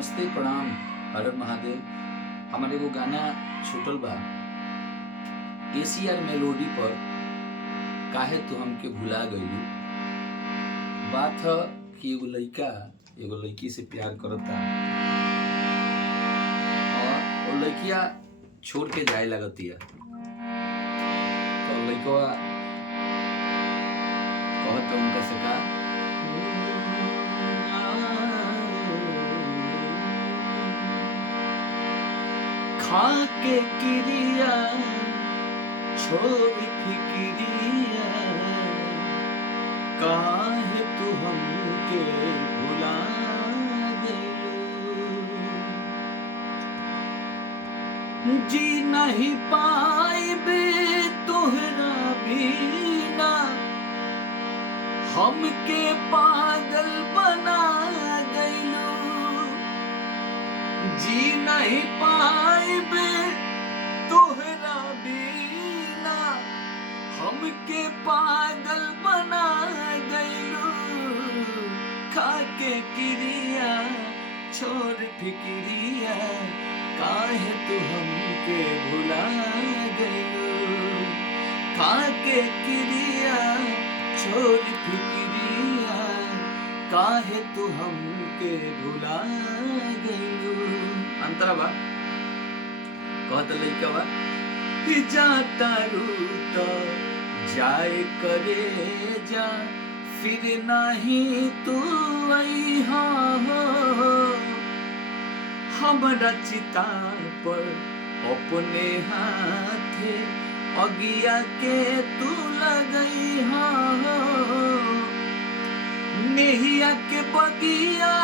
नमस्ते प्रणाम। हर हर महादेव। हमारे एगो गाना छूटल बा एसीआर मेलोडी पर, काहे तू हमके भुला गइलू। बात ह कि एगो लइका एगो लड़की से प्यार करता और वो लड़किया छोड़ के जाए लगतिया, तो लइकवा कहता उनका से का खाके क्रिया छोड़ फिक्रिया, काहे तू हमके भुला गइलू। जी नहीं पाइबे तोहरा बिना, हमके पागल बना गइलू। जी नहीं पाइबे तोहरा बिना, हमके पागल बना गइलू। खाके क्रिया छोड़ फिक्रिया, काहे तू हमके भुला गइलू। खाके क्रिया छोड़ फिक्रिया, काहे तू हमके भुला गइलू। अंतरा बा कहत लइका बा कि जाता रूत जाए करे जा, फिर नहीं तू अइहा हो। हमरा चिता पर अपने हाथे अगिया के तू लगइहा हो। नेहिया के बगिया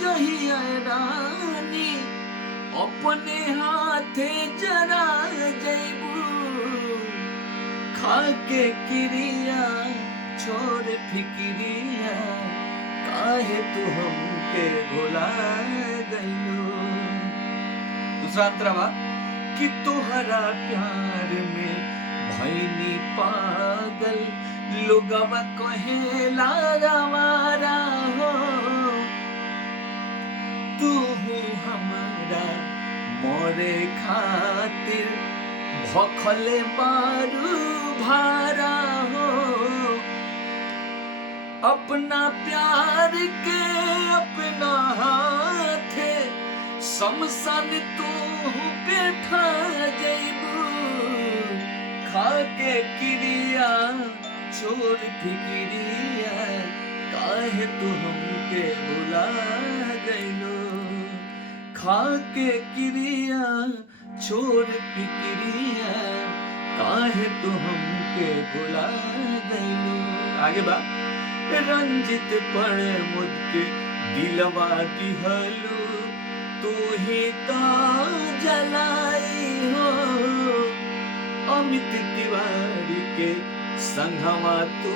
जहिया रानी, अपने हाथे जरा जइबू। खाके क्रिया छोड़ फिक्रिया, काहे तू हमके भुला गइलू। दूसरा अंतरा बा कि तोहरा प्यार में भइनी पागल, लोगवा कहेला रवारा हो। तू हमारा मोरे खातिर भखले बारू भारा हो। अपना प्यार के अपना हाथे शमशान तू बैठा जइबू। खाके क्रिया छोड़ फिक्रिया, काहे तू हमके भुला गइलू। खाके क्रिया छोड़ फिक्रिया, काहे तू हमके भुला गइलू। आगे बा रंजित पर मुझके दिलवा दिहलू, तू ही तो जलाई हो। अमित तिवारी के संगमा तू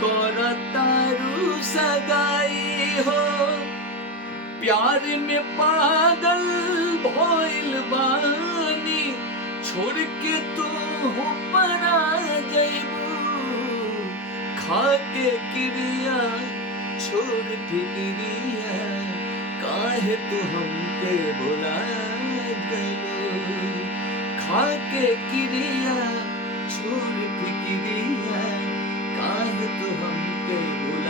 करतारू सगाई हो। प्यार में पागल भइल बानी, छोड़ के तू परा जइबू। खाके क्रिया छोड़ फिक्रिया, काहे तू हमके भुला गइलू। खाके क्रिया छोड़ फिक्रिया, काहे तू हमके भुला